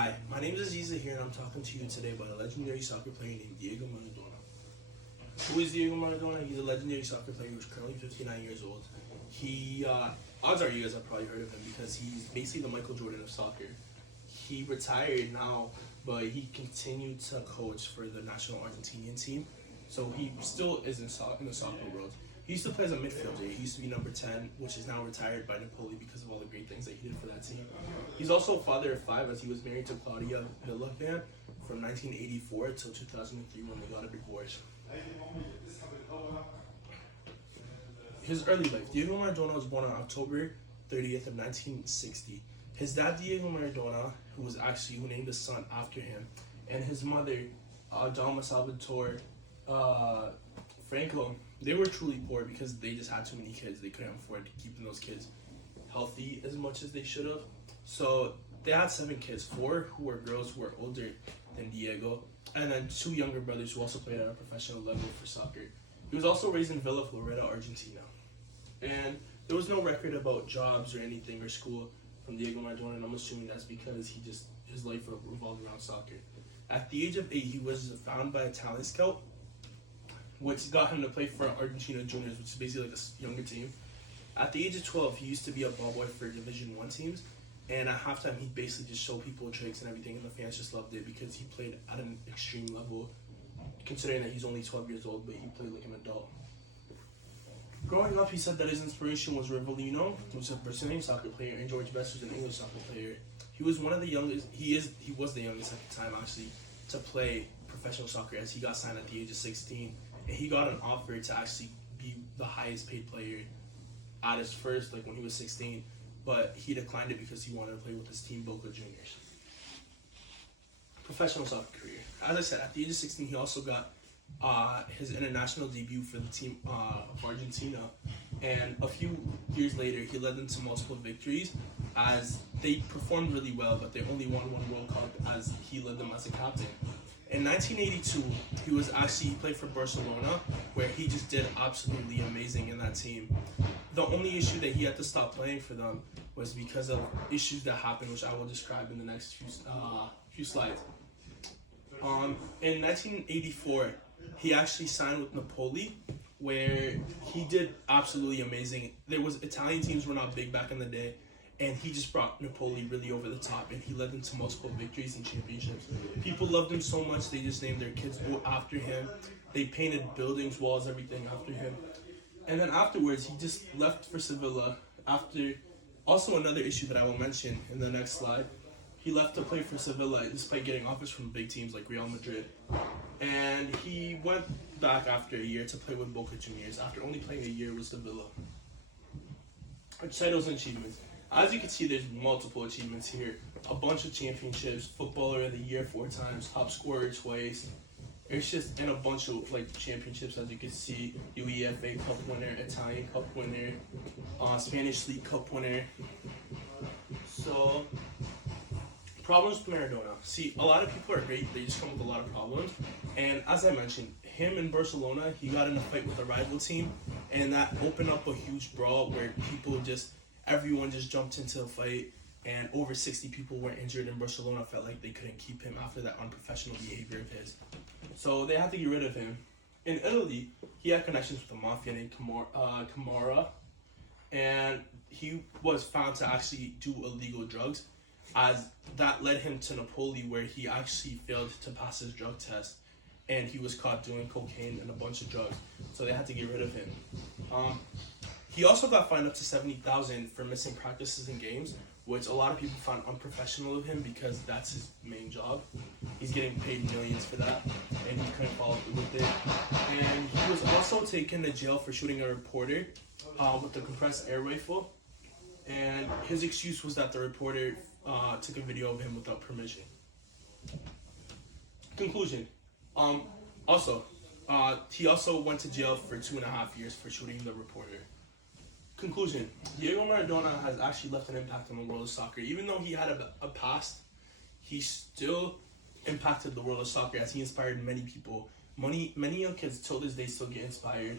Hi, my name is Aziza here, and I'm talking to you today about a legendary soccer player named Diego Maradona. Who is Diego Maradona? He's a legendary soccer player who's currently 59 years old. Odds are you guys have probably heard of him because he's basically the Michael Jordan of soccer. He retired now, but he continued to coach for the national Argentinian team, so he still is in the soccer world. He used to play as a midfielder. He used to be number 10, which is now retired by Napoli because of all the great things that he did for that team. He's also a father of 5 as he was married to Claudia Villavan from 1984 until 2003 when they got a divorce. His early life. Diego Maradona was born on October 30th of 1960. His dad, Diego Maradona, who named his son after him, and his mother, Dalma Salvatore Franco, they were truly poor because they just had too many kids. They couldn't afford keeping those kids healthy as much as they should have. So they had 7 kids, 4 who were girls who were older than Diego, and then 2 younger brothers who also played at a professional level for soccer. He was also raised in Villa Florida, Argentina. And there was no record about jobs or anything or school from Diego Maradona, and I'm assuming that's because his life revolved around soccer. At the age of 8, he was found by a talent scout, which got him to play for Argentina Juniors, which is basically like a younger team. At the age of 12, he used to be a ball boy for Division 1 teams, and at halftime, he'd basically just show people tricks and everything, and the fans just loved it because he played at an extreme level, considering that he's only 12 years old, but he played like an adult. Growing up, he said that his inspiration was Rivelino, who's a Brazilian soccer player, and George Best, who's an English soccer player. He was one of the youngest, he was the youngest at the time, actually, to play professional soccer, as he got signed at the age of 16. And he got an offer to actually be the highest paid player at his first, like when he was 16, but he declined it because he wanted to play with his team, Boca Juniors. Professional soccer career. As I said, at the age of 16, he also got his international debut for the team of Argentina, and a few years later, he led them to multiple victories as they performed really well, but they only won 1 World Cup as he led them as a captain. In 1982, he played for Barcelona, where he just did absolutely amazing in that team. The only issue that he had to stop playing for them was because of issues that happened, which I will describe in the next few slides. In 1984, he actually signed with Napoli, where he did absolutely amazing. Italian teams were not big back in the day, and he just brought Napoli really over the top, and he led them to multiple victories and championships. People loved him so much, they just named their kids after him. They painted buildings, walls, everything after him. And then afterwards, he just left for Sevilla after, also another issue that I will mention in the next slide. He left to play for Sevilla despite getting offers from big teams like Real Madrid. And he went back after a year to play with Boca Juniors after only playing a year with Sevilla. Titles and achievements. As you can see, there's multiple achievements here. A bunch of championships, Footballer of the Year 4 times, top scorer twice. It's just in a bunch of championships, as you can see. UEFA Cup winner, Italian Cup winner, Spanish League Cup winner. So, problems with Maradona. See, a lot of people are great, they just come with a lot of problems. And as I mentioned, him in Barcelona, he got in a fight with a rival team, and that opened up a huge brawl where everyone just jumped into a fight, and over 60 people were injured, and Barcelona felt like they couldn't keep him after that unprofessional behavior of his. So they had to get rid of him. In Italy, he had connections with a mafia named Camorra, and he was found to actually do illegal drugs, as that led him to Napoli, where he actually failed to pass his drug test, and he was caught doing cocaine and a bunch of drugs. So they had to get rid of him. He also got fined up to $70,000 for missing practices and games, which a lot of people found unprofessional of him because that's his main job. He's getting paid millions for that, and he couldn't follow through with it. And he was also taken to jail for shooting a reporter with a compressed air rifle. And his excuse was that the reporter took a video of him without permission. Conclusion. He also went to jail for 2.5 years for shooting the reporter. Conclusion. Diego Maradona has actually left an impact on the world of soccer. Even though he had a past, he still impacted the world of soccer as he inspired many people. Many young kids till this day still get inspired.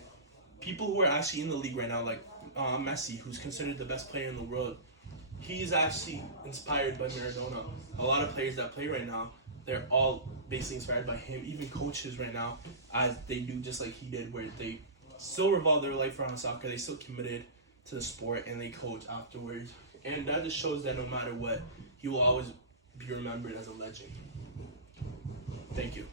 People who are actually in the league right now, like Messi, who's considered the best player in the world, he's actually inspired by Maradona. A lot of players that play right now, they're all basically inspired by him. Even coaches right now, as they do just like he did, where they still revolve their life around soccer. They still committed to the sport and they coach afterwards. And that just shows that no matter what, he will always be remembered as a legend. Thank you.